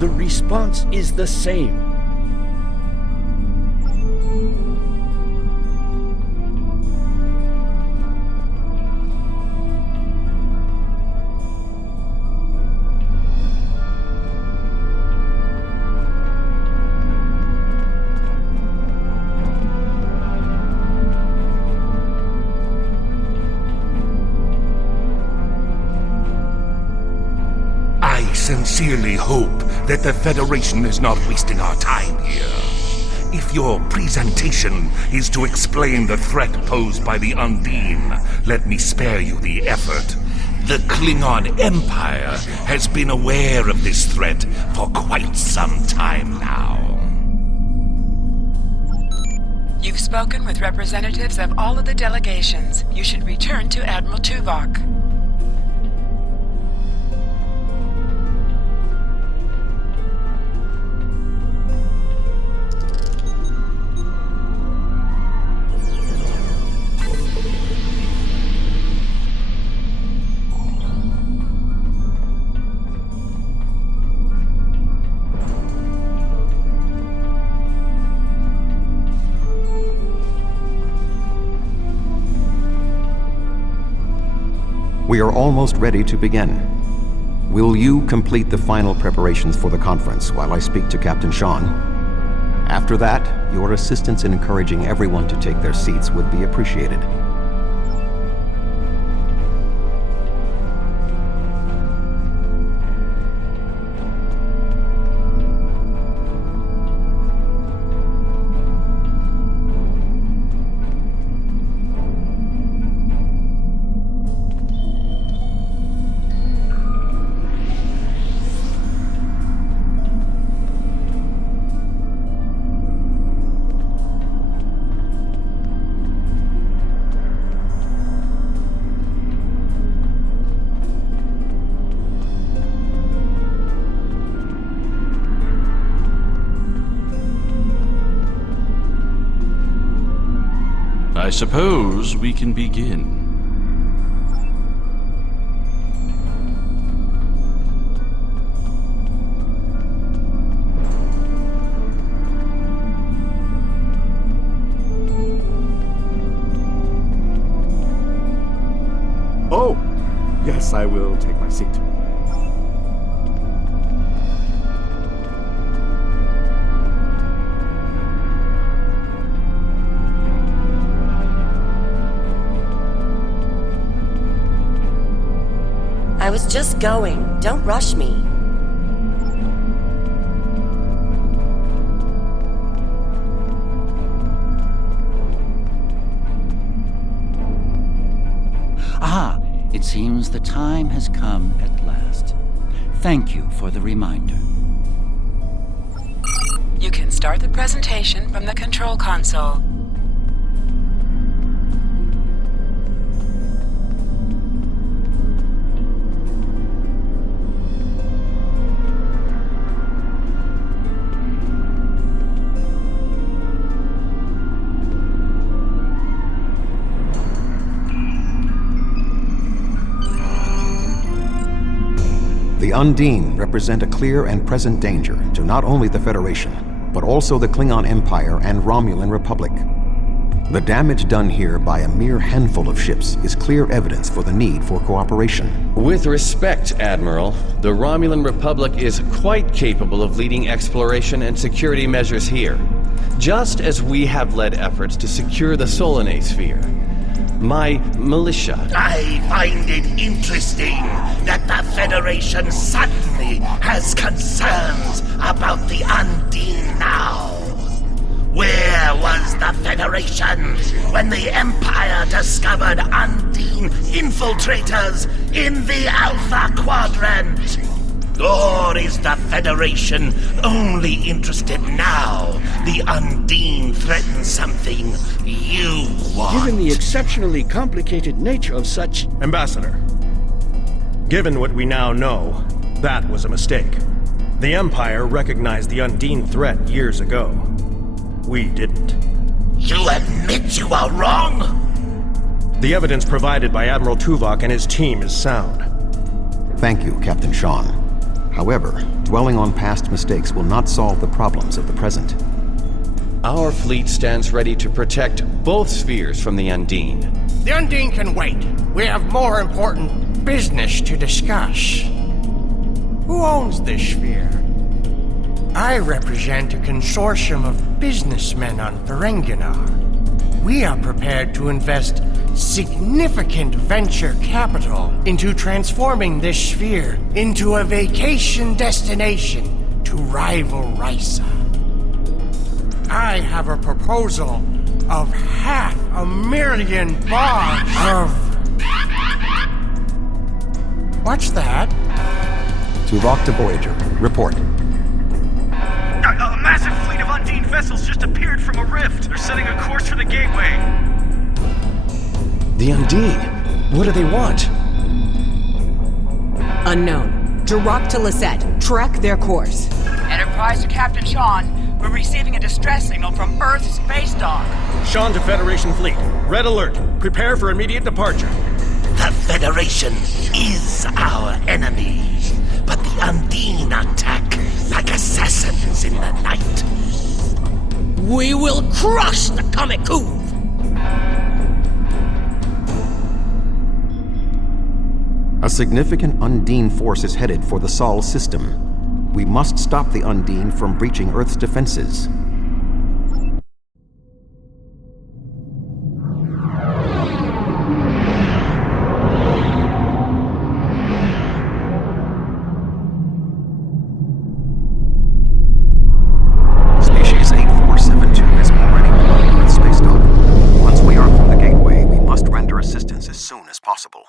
The response is the same. I sincerely hope that the Federation is not wasting our time here. If your presentation is to explain the threat posed by the Undine, let me spare you the effort. The Klingon Empire has been aware of this threat for quite some time now. You've spoken with representatives of all of the delegations. You should return to Admiral Tuvok. We are almost ready to begin. Will you complete the final preparations for the conference while I speak to Captain Sean? After that, your assistance in encouraging everyone to take their seats would be appreciated. I suppose we can begin. Oh, yes, I will take my seat. I was just going. Don't rush me. Ah, it seems the time has come at last. Thank you for the reminder. You can start the presentation from the control console. The Undine represent a clear and present danger to not only the Federation, but also the Klingon Empire and Romulan Republic. The damage done here by a mere handful of ships is clear evidence for the need for cooperation. With respect, Admiral, the Romulan Republic is quite capable of leading exploration and security measures here, just as we have led efforts to secure the Solanae sphere. My militia... I find it interesting that the Federation suddenly has concerns about the Undine now. Where was the Federation when the Empire discovered Undine infiltrators in the Alpha Quadrant? Or is the Federation only interested now the Undine threatens something you want? Given the exceptionally complicated nature of such... Ambassador, given what we now know, that was a mistake. The Empire recognized the Undine threat years ago. We didn't. You admit you are wrong? The evidence provided by Admiral Tuvok and his team is sound. Thank you, Captain Sean. However, dwelling on past mistakes will not solve the problems of the present. Our fleet stands ready to protect both spheres from the Undine. The Undine can wait. We have more important business to discuss. Who owns this sphere? I represent a consortium of businessmen on Ferenginar. We are prepared to invest significant venture capital into transforming this sphere into a vacation destination to rival Risa. I have a proposal of $500,000 of... What's that? Tuvok to Voyager. Report. A massive fleet of Undine vessels just appeared from a rift. They're setting a course for the gateway. The Undine? What do they want? Unknown. Direct to Lisette. Track their course. Enterprise to Captain Sean. We're receiving a distress signal from Earth's space dock. Sean to Federation Fleet. Red alert. Prepare for immediate departure. The Federation is our enemy, but the Undine attack like assassins in the night. We will crush the Kamiku! A significant Undine force is headed for the Sol system. We must stop the Undine from breaching Earth's defenses. Species 8472 is already below Earth's space dock. Once we are through the gateway, we must render assistance as soon as possible.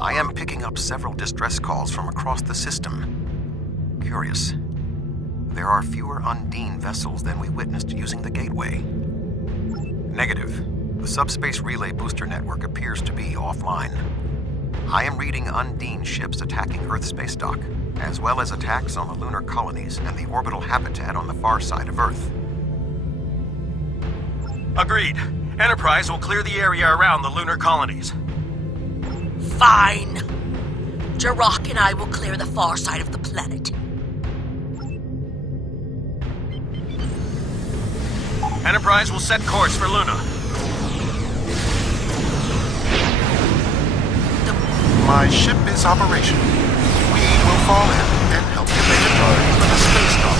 I am picking up several distress calls from across the system. Curious. There are fewer Undine vessels than we witnessed using the gateway. Negative. The subspace relay booster network appears to be offline. I am reading Undine ships attacking Earth's space dock, as well as attacks on the lunar colonies and the orbital habitat on the far side of Earth. Agreed. Enterprise will clear the area around the lunar colonies. Fine. Jirok and I will clear the far side of the planet. Enterprise will set course for Luna. My ship is operational. We will fall in and help you make a charge for the space dock.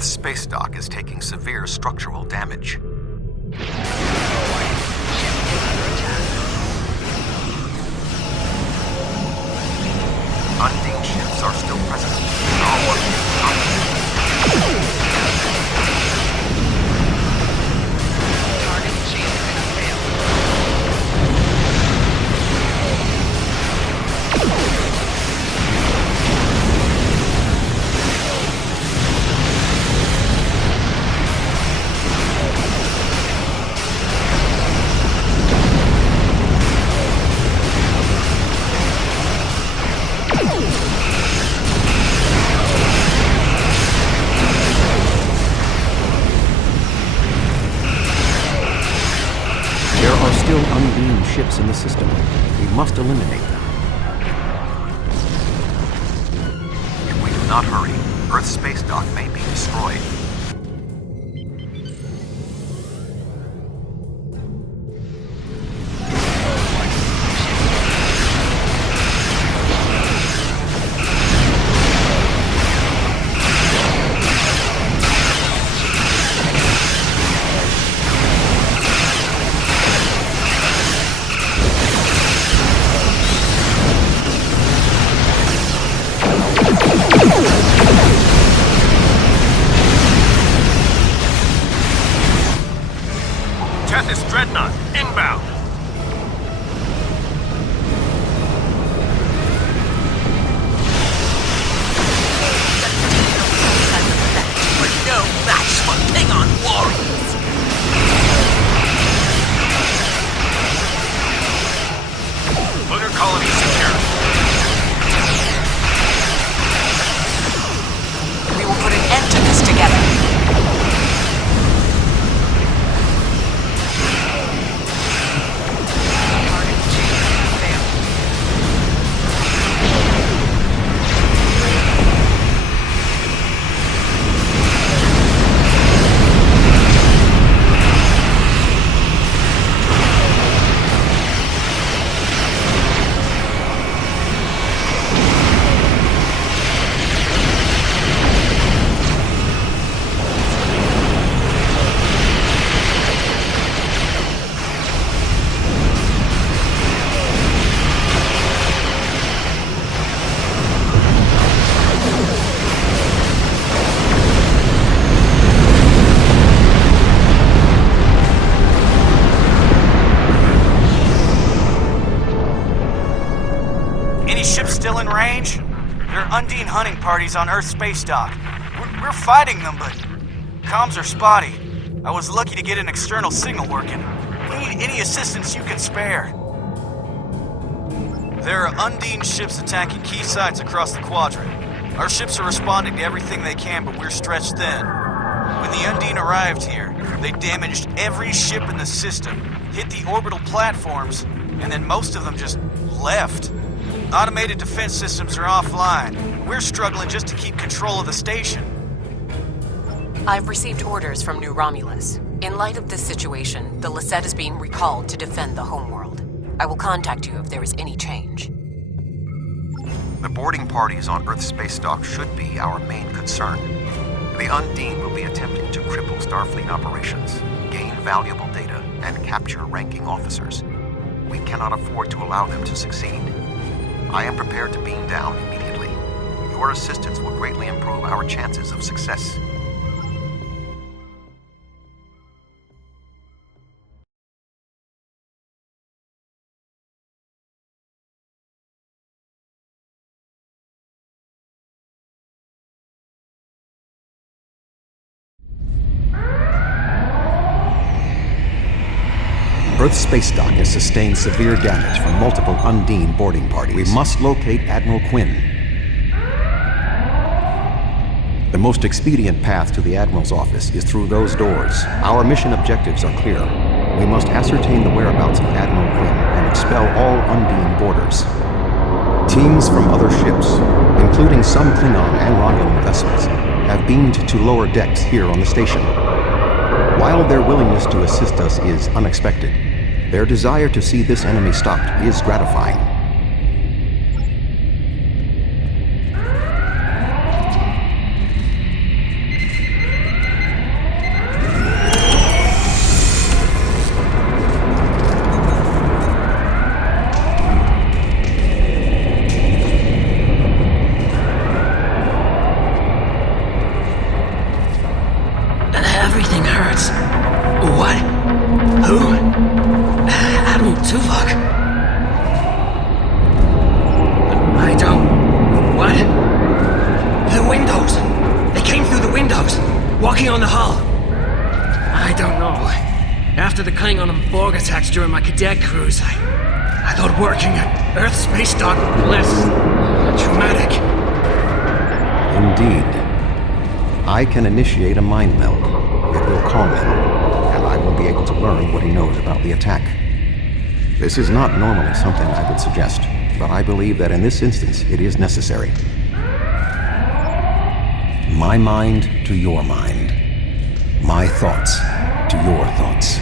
Earth's space dock is taking severe structural damage. Undine ships are still present. still Undine ships in the system. We must eliminate them. If we do not hurry, Earth's space dock may be destroyed. Dreadnought, inbound! We're no match for Klingon warriors! Lunar colony secure. We will put an end to this together. Still in range? There are Undine hunting parties on Earth's space dock. We're fighting them, but comms are spotty. I was lucky to get an external signal working. We need any assistance you can spare. There are Undine ships attacking key sites across the quadrant. Our ships are responding to everything they can, but we're stretched thin. When the Undine arrived here, they damaged every ship in the system, hit the orbital platforms, and then most of them just left. Automated defense systems are offline. We're struggling just to keep control of the station. I've received orders from New Romulus. In light of this situation, the Lisette is being recalled to defend the homeworld. I will contact you if there is any change. The boarding parties on Earth's space dock should be our main concern. The Undine will be attempting to cripple Starfleet operations, gain valuable data, and capture ranking officers. We cannot afford to allow them to succeed. I am prepared to beam down immediately. Your assistance will greatly improve our chances of success. Earth's space dock has sustained severe damage from multiple Undine boarding parties. We must locate Admiral Quinn. The most expedient path to the Admiral's office is through those doors. Our mission objectives are clear. We must ascertain the whereabouts of Admiral Quinn and expel all Undine boarders. Teams from other ships, including some Klingon and Romulan vessels, have beamed to lower decks here on the station. While their willingness to assist us is unexpected, their desire to see this enemy stopped is gratifying. Everything hurts. What? Who? Admiral Tuvok? I don't... What? The windows! They came through the windows, walking on the hull. I don't know. After the Klingon and Borg attacks during my cadet cruise, I thought working at Earth's space dock would be less... traumatic. Indeed. I can initiate a mind meld. It will calm him, and I will be able to learn what he knows about the attack. This is not normally something I would suggest, but I believe that in this instance it is necessary. My mind to your mind. My thoughts to your thoughts.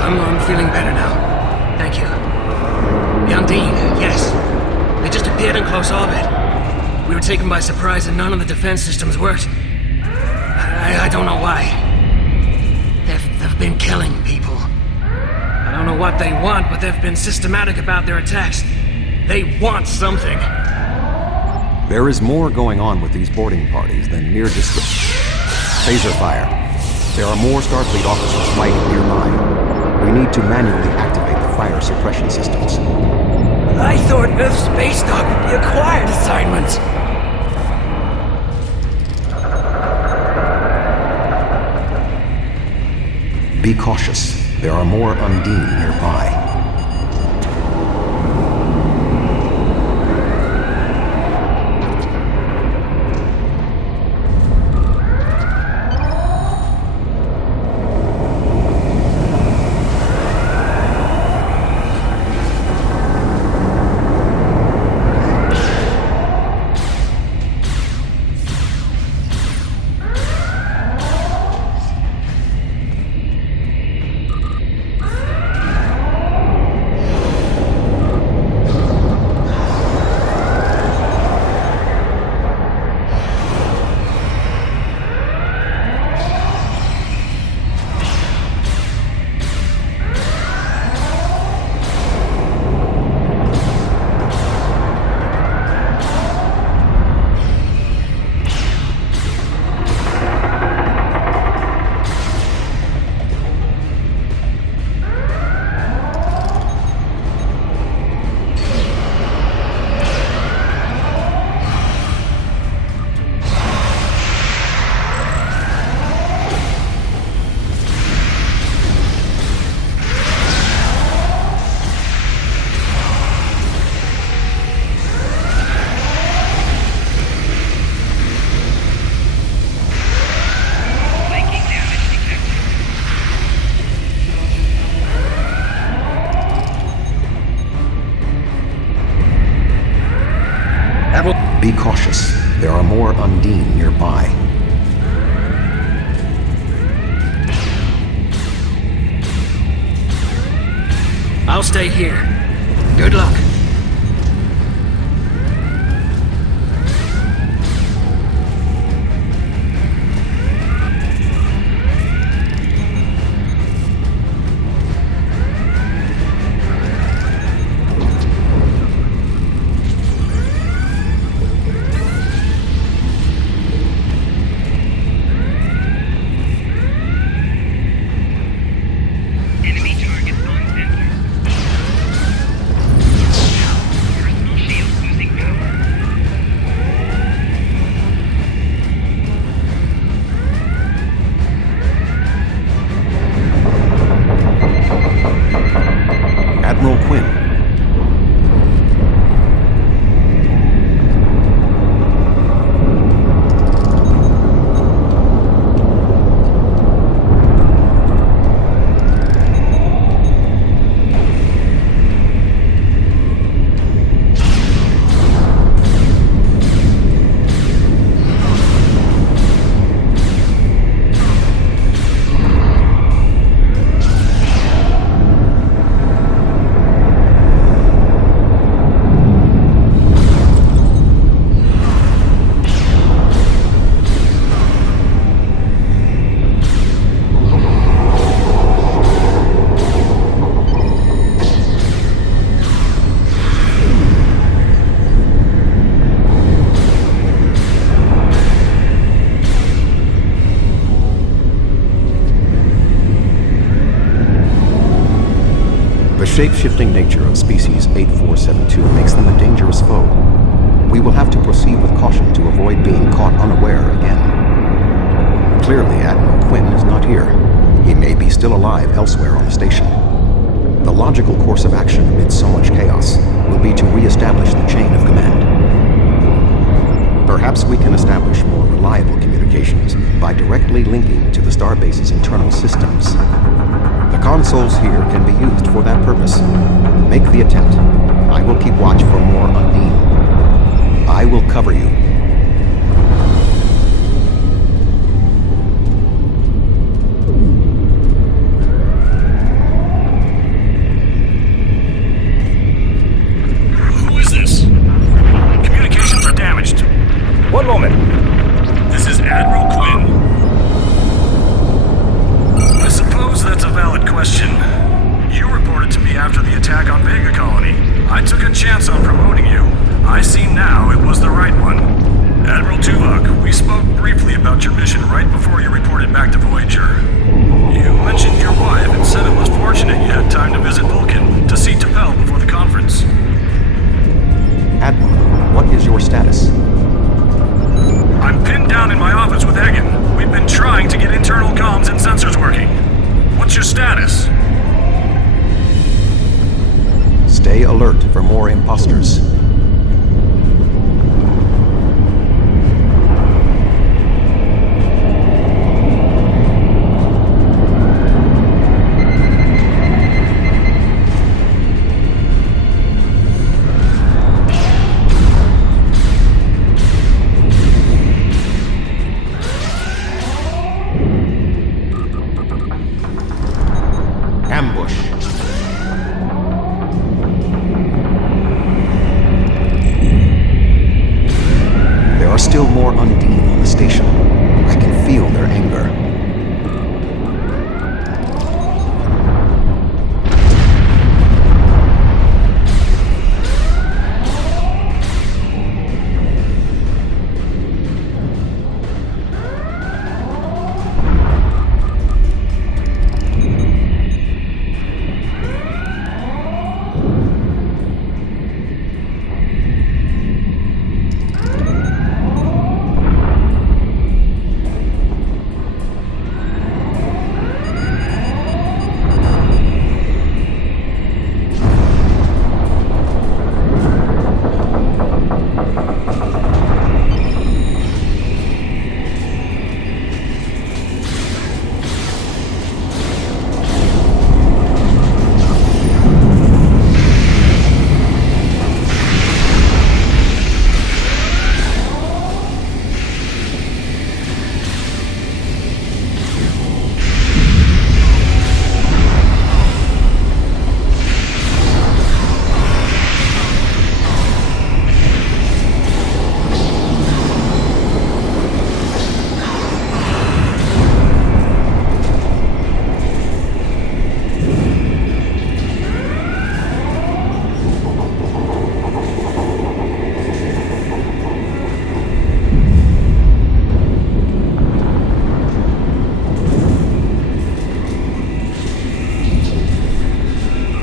I'm feeling better now. Thank you. The Undine, yes. They just appeared in close orbit. We were taken by surprise and none of the defense systems worked. I don't know why. They've been killing people. I don't know what they want, but they've been systematic about their attacks. They want something. There is more going on with these boarding parties than mere phaser fire. There are more Starfleet officers fighting nearby. We need to manually activate the fire suppression systems. I thought Earth Space Dock would be a quiet assignment. Be cautious. There are more Undine nearby. Be cautious. There are more Undine nearby. I'll stay here. Good luck. shape-shifting nature of species 8472 makes them a dangerous foe. We will have to proceed with caution to avoid being caught unaware again. Clearly, Admiral Quinn is not here. He may be still alive elsewhere on the station. The logical course of action amid so much chaos will be to re-establish the chain of command. Perhaps we can establish more reliable communications by directly linking to the Starbase's internal systems. The consoles here can be used for that purpose. Make the attempt. I will keep watch for more Undine. I will cover you. Who is this? Communications are damaged. One moment. This is Admiral Quinn. I suppose that's a valid question. You reported to me after the attack on Vega Colony. I took a chance on promoting you. I see now it was the right one. Admiral Tuvok, we spoke briefly about your mission right before you reported back to Voyager. You mentioned your wife and said it was fortunate you had time to visit Vulcan to see T'Pel before the conference. Admiral, what is your status? I'm pinned down in my office with Egan. We've been trying to get internal comms and sensors working. What's your status? Stay alert for more imposters. Still more Undine on the station. I can feel their anger.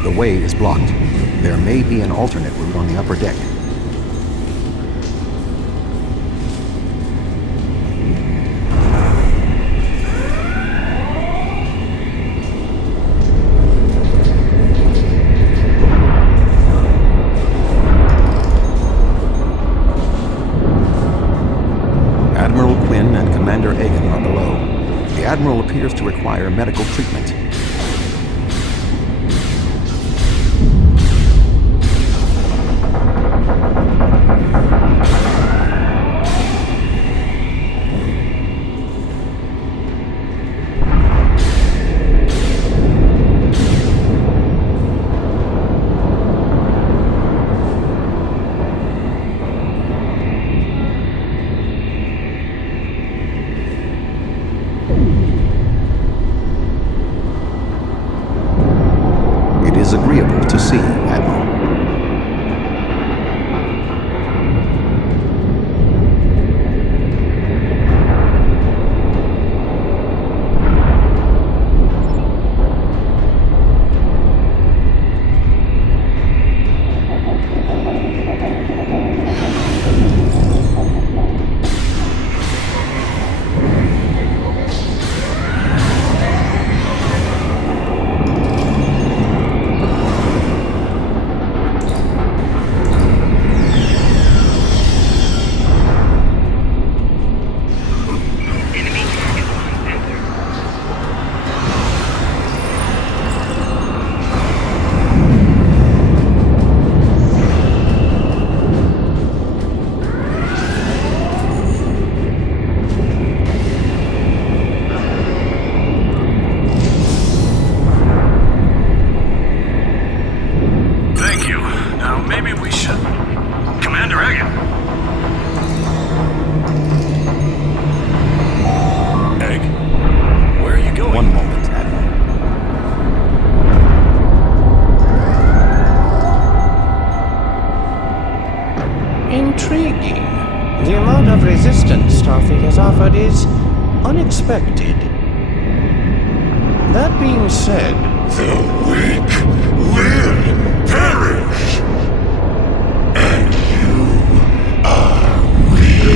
The way is blocked. There may be an alternate route on the upper deck. Admiral Quinn and Commander Egan are below. The Admiral appears to require medical treatment. Agreeable to see, Admiral. Starfleet has offered is unexpected. That being said, the weak will perish, and you are weak.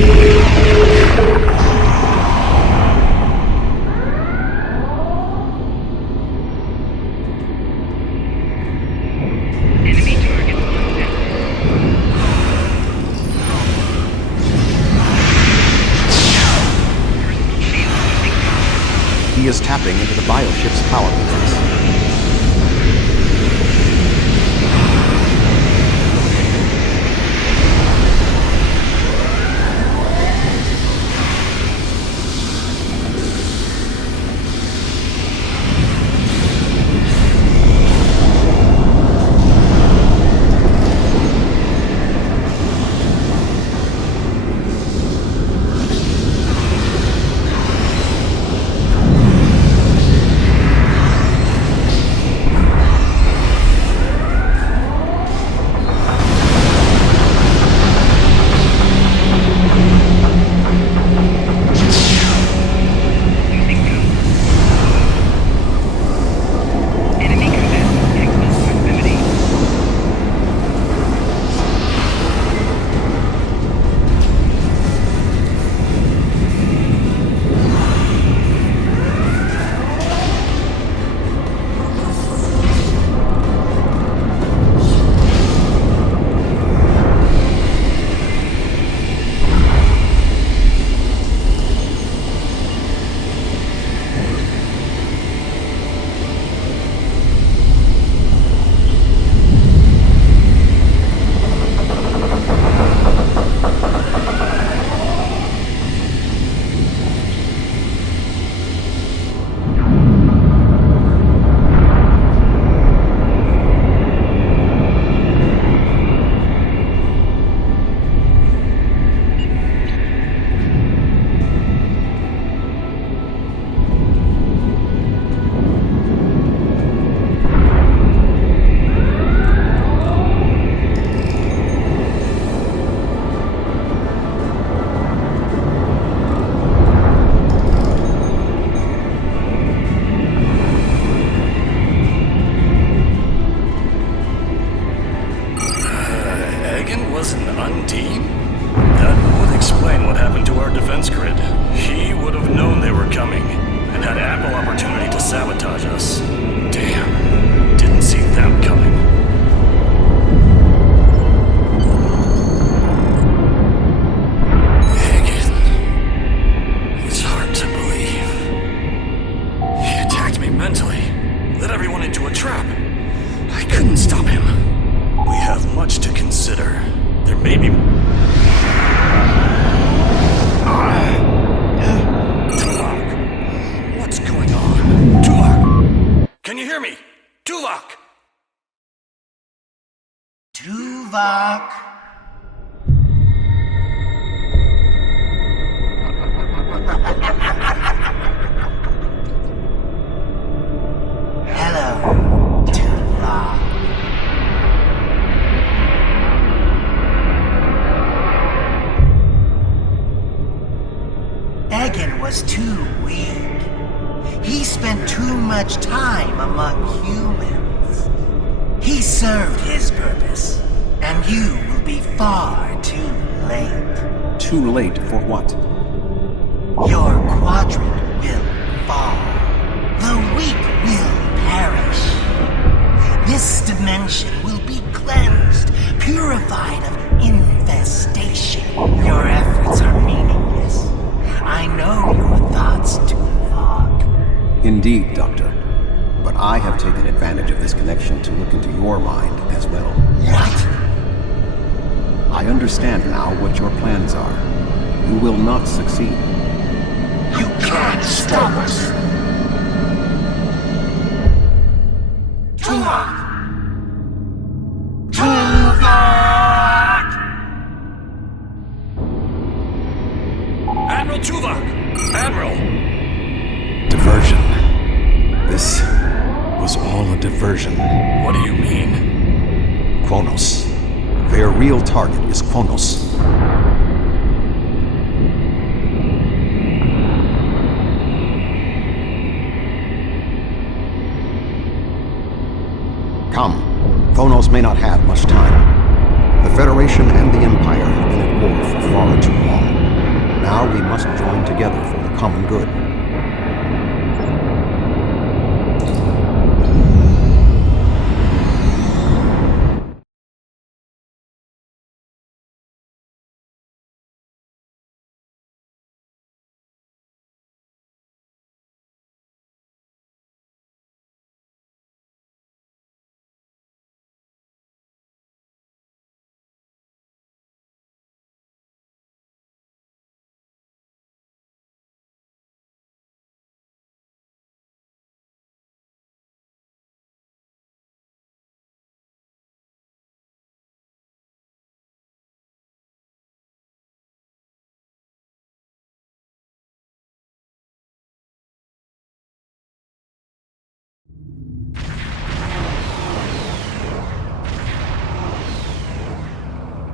He is tapping into the bioship's power matrix. was too weak. He spent too much time among humans. He served his purpose, and you will be far too late. Too late for what? Your quadrant will fall. The weak will perish. This dimension will be cleansed, purified of infestation. Your efforts are meaningless. I know your thoughts, Tuvok. Indeed, Doctor. But I have taken advantage of this connection to look into your mind as well. What? I understand now what your plans are. You will not succeed. You can't stop us! Tuvok! Tuvok! Admiral Tuvok! Admiral! Diversion. This was all a diversion. What do you mean? Kronos. Their real target is Kronos. Come. Kronos may not have much time. The Federation and the Empire have been at war for far too long. Now we must join together for the common good.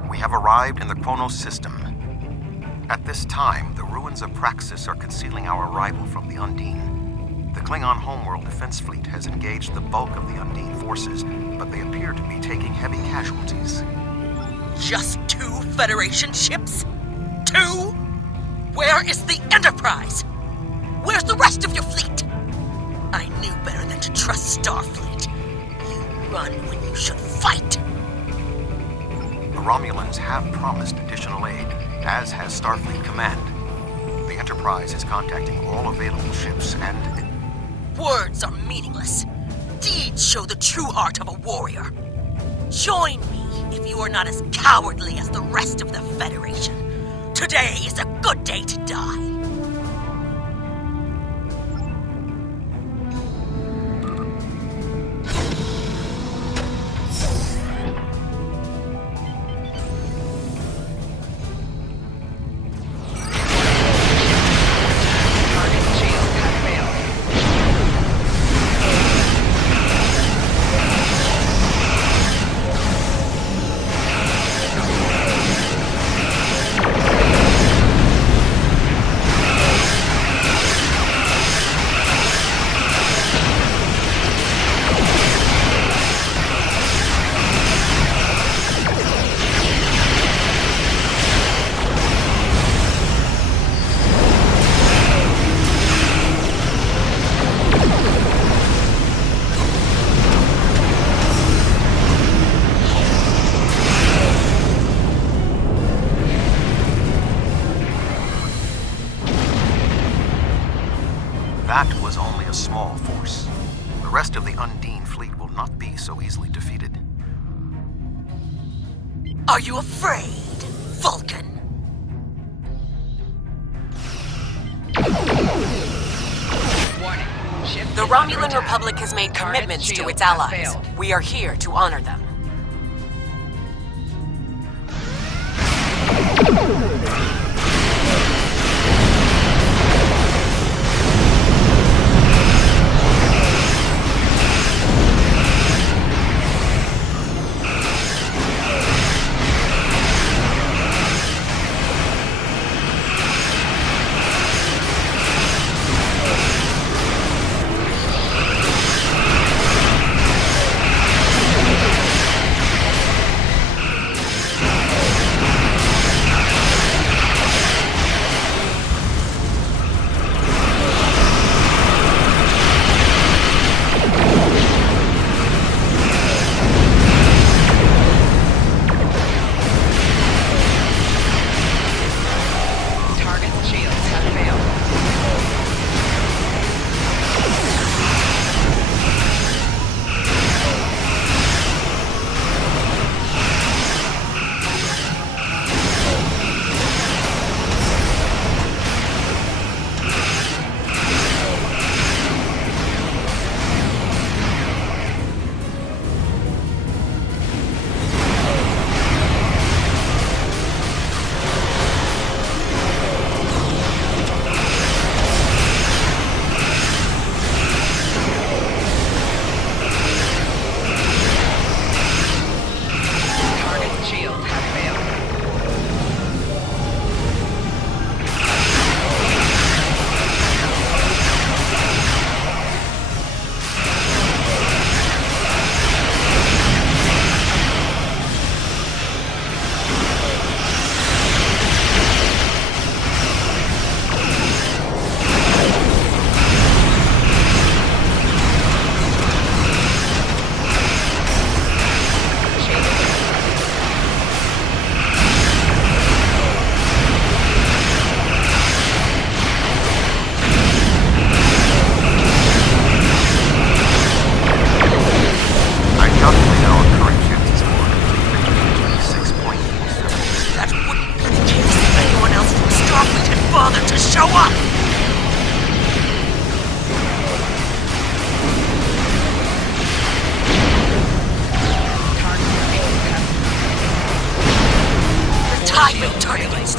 We have arrived in the Kronos system. At this time, the ruins of Praxis are concealing our arrival from the Undine. The Klingon homeworld defense fleet has engaged the bulk of the Undine forces, but they appear to be taking heavy casualties. Just 2 Federation ships? 2? Where is the Enterprise? Where's the rest of your fleet? I knew better than to trust Starfleet. You run when you should fight. The Romulans have promised additional aid, as has Starfleet Command. The Enterprise is contacting all available ships and... Words are meaningless. Deeds show the true heart of a warrior. Join me if you are not as cowardly as the rest of the Federation. Today is a good day to die. That was only a small force. The rest of the Undine fleet will not be so easily defeated. Are you afraid, Vulcan? The Romulan Republic has made commitments to its allies. We are here to honor them.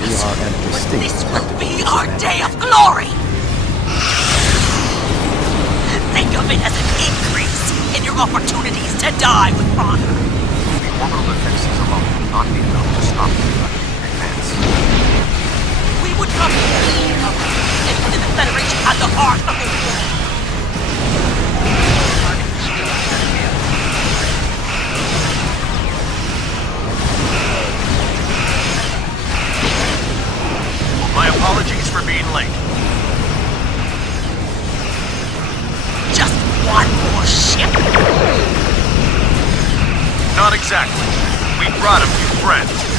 we are at a distinct This will tactical be our disadvantage. day of glory! Think of it as an increase in your opportunities to die with honor. The orbital defenses alone will not be enough to stop the Iconian advance. We would come clean of it and put the Federation at the heart of the war. My apologies for being late. Just one more ship? Not exactly. We brought a few friends.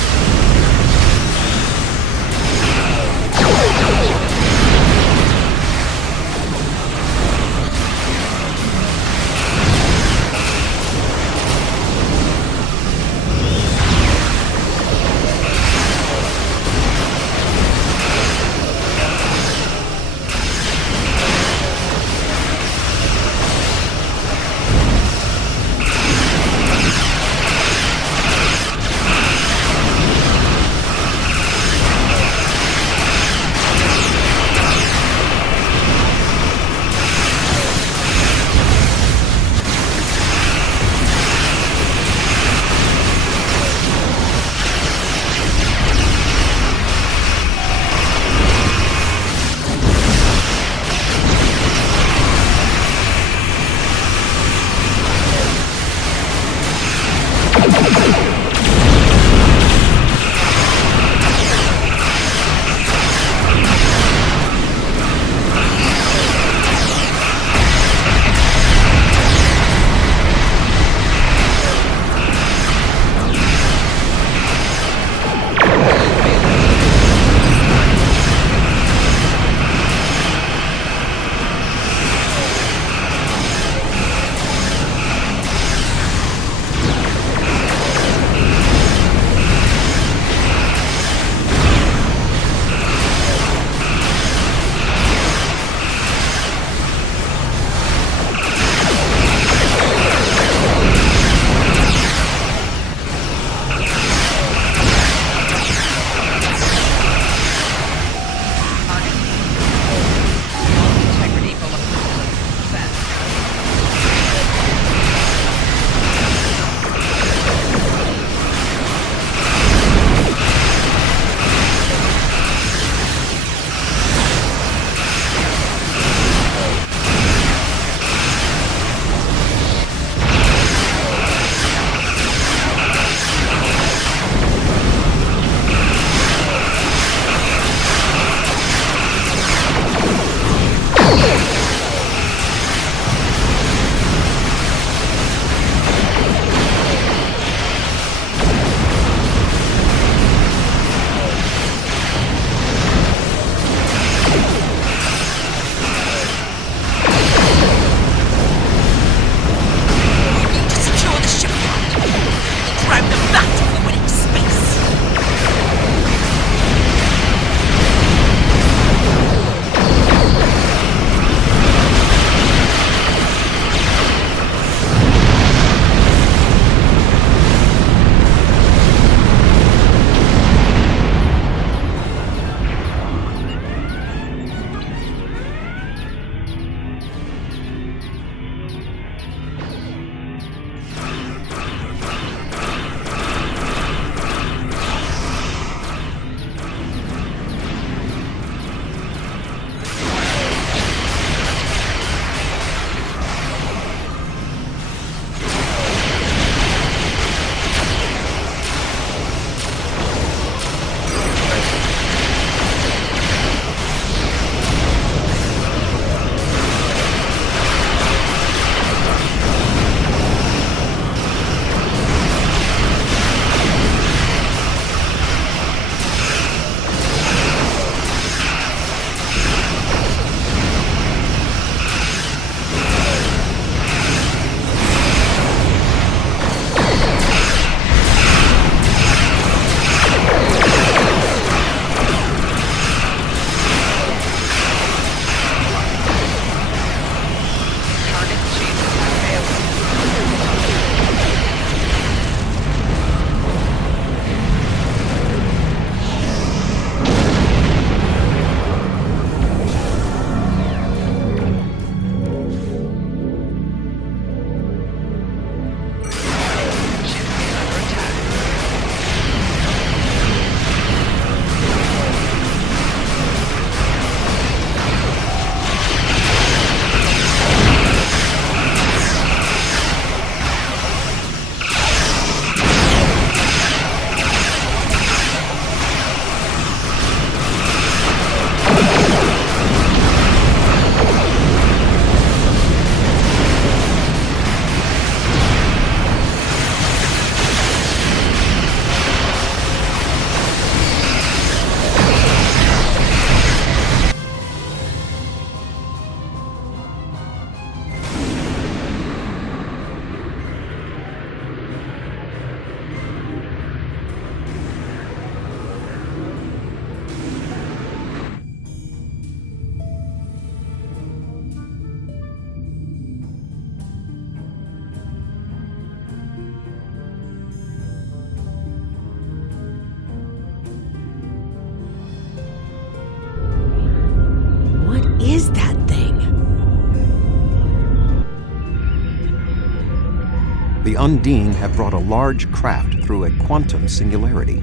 Undine have brought a large craft through a quantum singularity.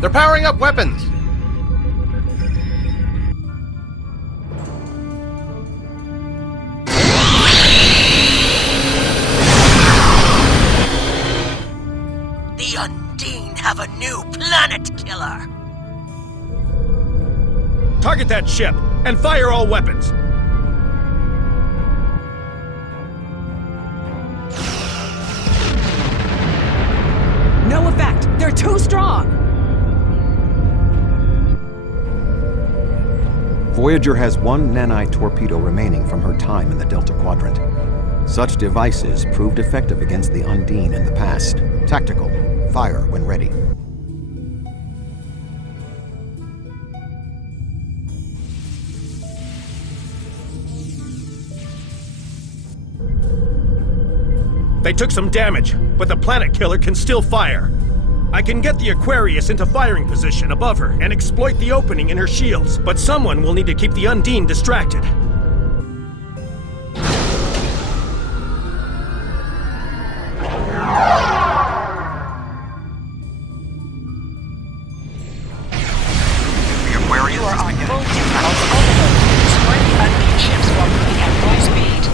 They're powering up weapons! The Undine have a new planet killer! Target that ship, and fire all weapons! No effect! They're too strong! Voyager has one nanite torpedo remaining from her time in the Delta Quadrant. Such devices proved effective against the Undine in the past. Tactical. Fire when ready. They took some damage, but the planet killer can still fire. I can get the Aquarius into firing position above her and exploit the opening in her shields, but someone will need to keep the Undine distracted. The Aquarius You are on full impulse overload. Destroy the Undine ships while moving at full speed.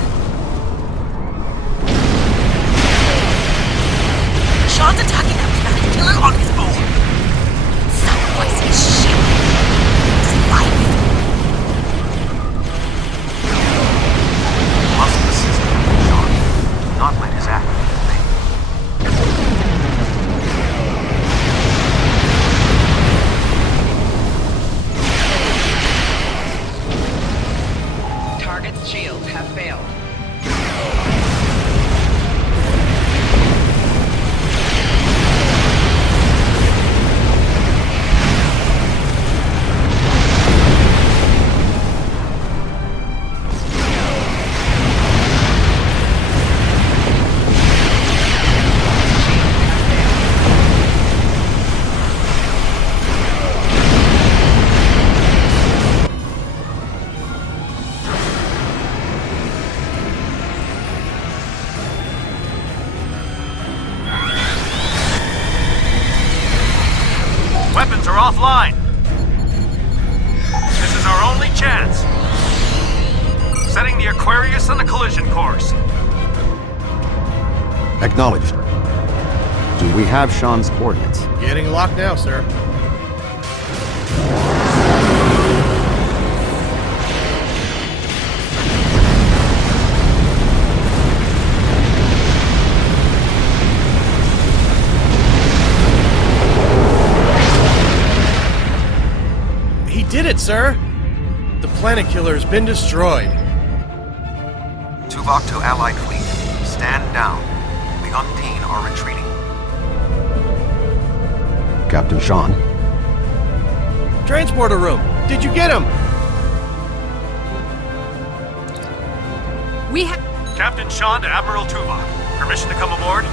Sean's attacking that planet killer on his own. Sacrifice his ship. His life. must assist Sean. Do not let his act be in vain. Target's shields have failed. Weapons are offline. This is our only chance. Setting the Aquarius on the collision course. Acknowledged. Do we have Sean's coordinates? Getting locked now, sir. He did it, sir! The planet killer's been destroyed. Tuvok to Allied fleet. Stand down. The Undine are retreating. Captain Sean? Transporter room! Did you get him? We have... Captain Sean to Admiral Tuvok. Permission to come aboard?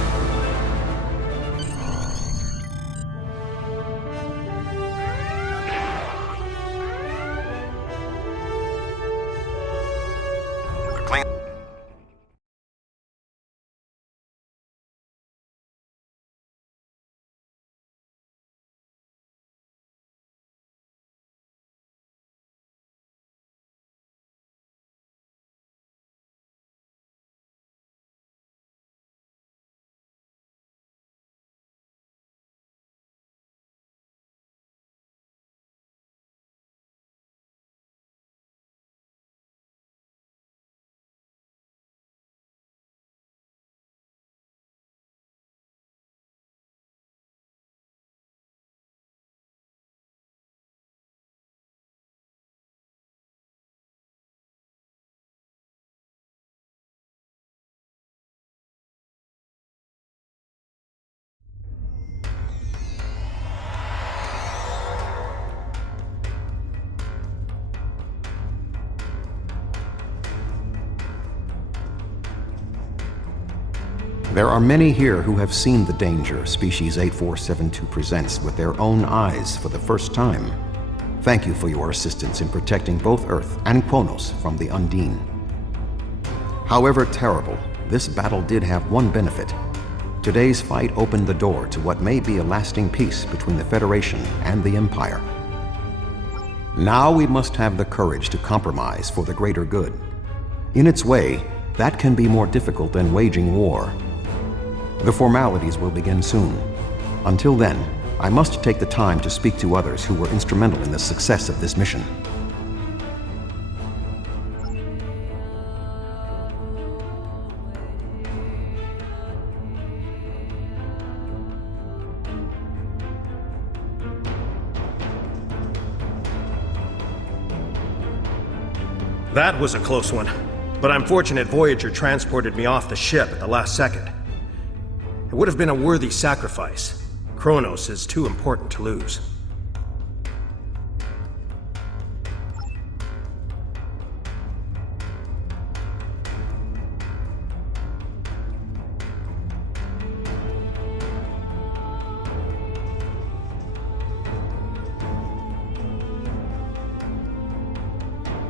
There are many here who have seen the danger Species 8472 presents with their own eyes for the first time. Thank you for your assistance in protecting both Earth and Kronos from the Undine. However terrible, this battle did have one benefit. Today's fight opened the door to what may be a lasting peace between the Federation and the Empire. Now we must have the courage to compromise for the greater good. In its way, that can be more difficult than waging war. The formalities will begin soon. Until then, I must take the time to speak to others who were instrumental in the success of this mission. That was a close one, but I'm fortunate Voyager transported me off the ship at the last second. It would have been a worthy sacrifice. Kronos is too important to lose.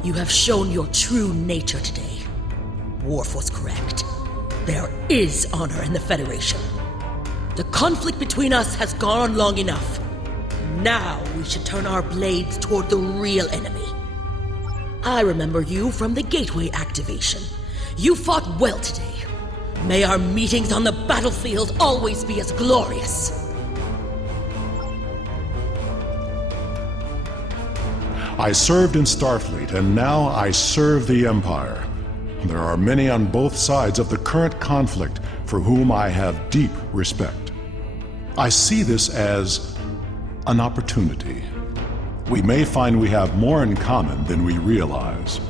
You have shown your true nature today. Worf was correct. There is honor in the Federation. The conflict between us has gone on long enough. Now we should turn our blades toward the real enemy. I remember you from the Gateway activation. You fought well today. May our meetings on the battlefield always be as glorious. I served in Starfleet, and now I serve the Empire. There are many on both sides of the current conflict for whom I have deep respect. I see this as an opportunity. We may find we have more in common than we realize.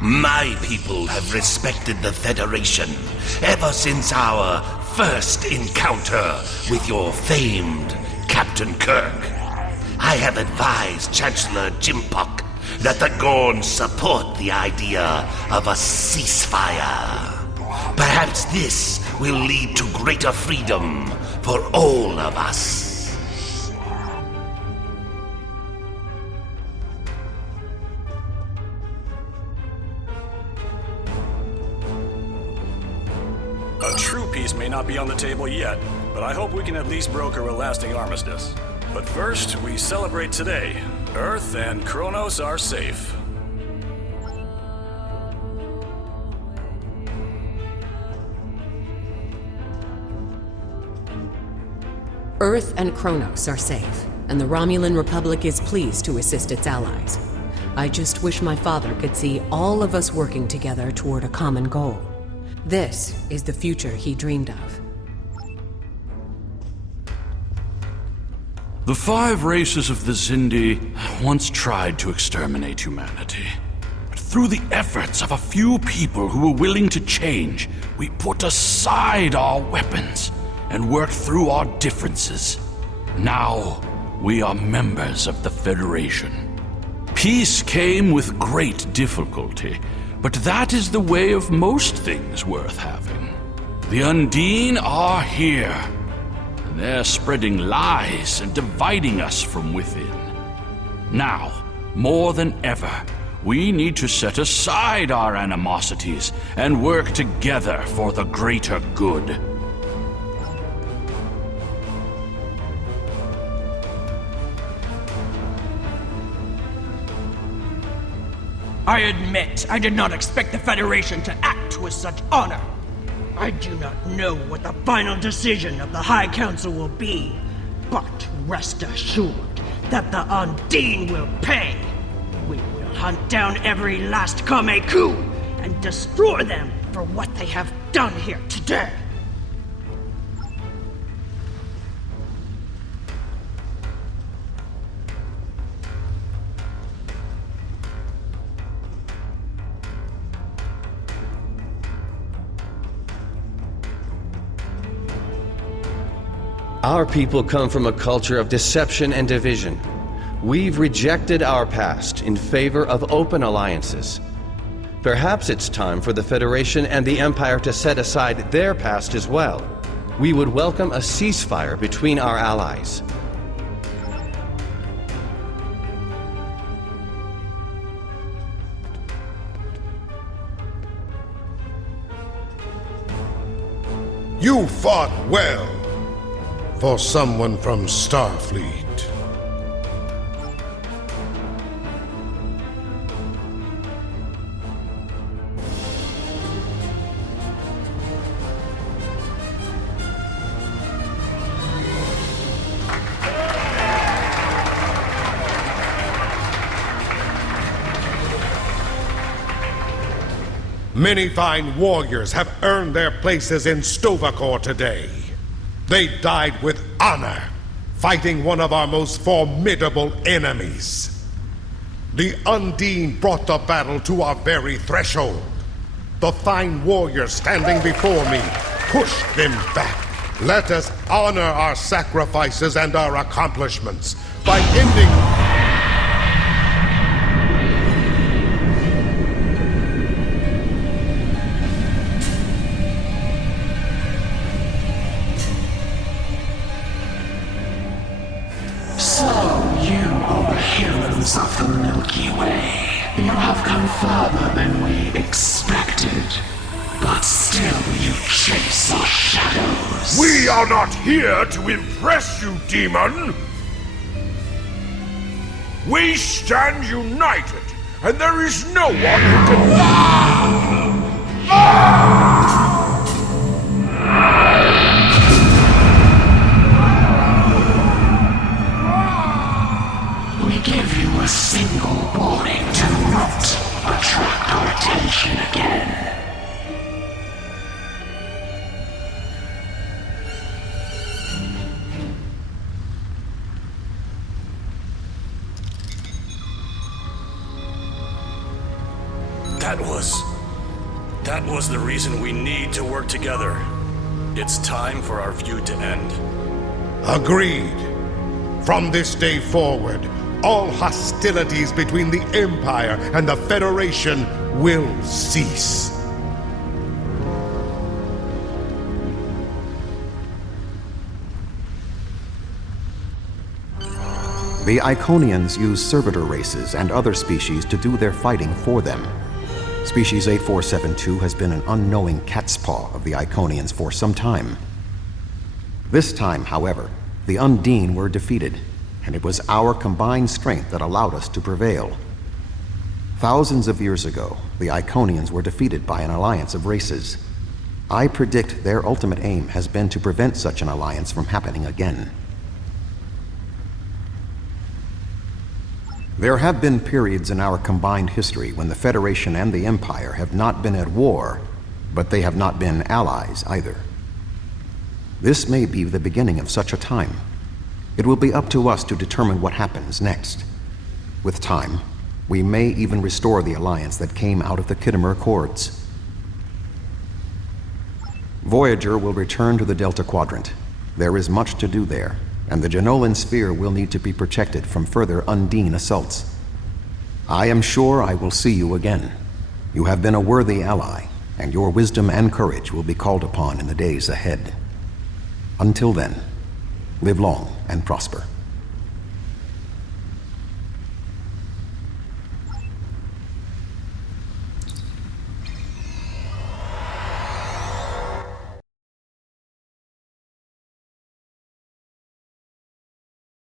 My people have respected the Federation ever since our first encounter with your famed Captain Kirk. I have advised Chancellor Jimpok that the Gorns support the idea of a ceasefire. Perhaps this will lead to greater freedom for all of us. A true peace may not be on the table yet, but I hope we can at least broker a lasting armistice. But first, we celebrate today. Earth and Kronos are safe. Earth and Kronos are safe, and the Romulan Republic is pleased to assist its allies. I just wish my father could see all of us working together toward a common goal. This is the future he dreamed of. The 5 races of the Xindi once tried to exterminate humanity. But through the efforts of a few people who were willing to change, we put aside our weapons and worked through our differences. Now, we are members of the Federation. Peace came with great difficulty, but that is the way of most things worth having. The Undine are here. And they're spreading lies and dividing us from within. Now, more than ever, we need to set aside our animosities and work together for the greater good. I admit, I did not expect the Federation to act with such honor. I do not know what the final decision of the High Council will be, but rest assured that the Undine will pay. We will hunt down every last Kameku and destroy them for what they have done here today. Our people come from a culture of deception and division. We've rejected our past in favor of open alliances. Perhaps it's time for the Federation and the Empire to set aside their past as well. We would welcome a ceasefire between our allies. You fought well for someone from Starfleet. Many fine warriors have earned their places in Stovacor today. They died with honor, fighting one of our most formidable enemies. The Undine brought the battle to our very threshold. The fine warriors standing before me pushed them back. Let us honor our sacrifices and our accomplishments by ending... Of the Milky Way, you have come further than we expected, but still you chase our shadows. We are not here to impress you, demon! We stand united, and there is no one who can... Give you a single warning to not attract our attention again. That was the reason we need to work together. It's time for our feud to end. Agreed. From this day forward, all hostilities between the Empire and the Federation will cease. The Iconians use servitor races and other species to do their fighting for them. Species 8472 has been an unknowing cat's paw of the Iconians for some time. This time, however, the Undine were defeated, and it was our combined strength that allowed us to prevail. Thousands of years ago, the Iconians were defeated by an alliance of races. I predict their ultimate aim has been to prevent such an alliance from happening again. There have been periods in our combined history when the Federation and the Empire have not been at war, but they have not been allies either. This may be the beginning of such a time. It will be up to us to determine what happens next. With time, we may even restore the alliance that came out of the Khitomer Accords. Voyager will return to the Delta Quadrant. There is much to do there, and the Jenolan Sphere will need to be protected from further Undine assaults. I am sure I will see you again. You have been a worthy ally, and your wisdom and courage will be called upon in the days ahead. Until then, live long and prosper.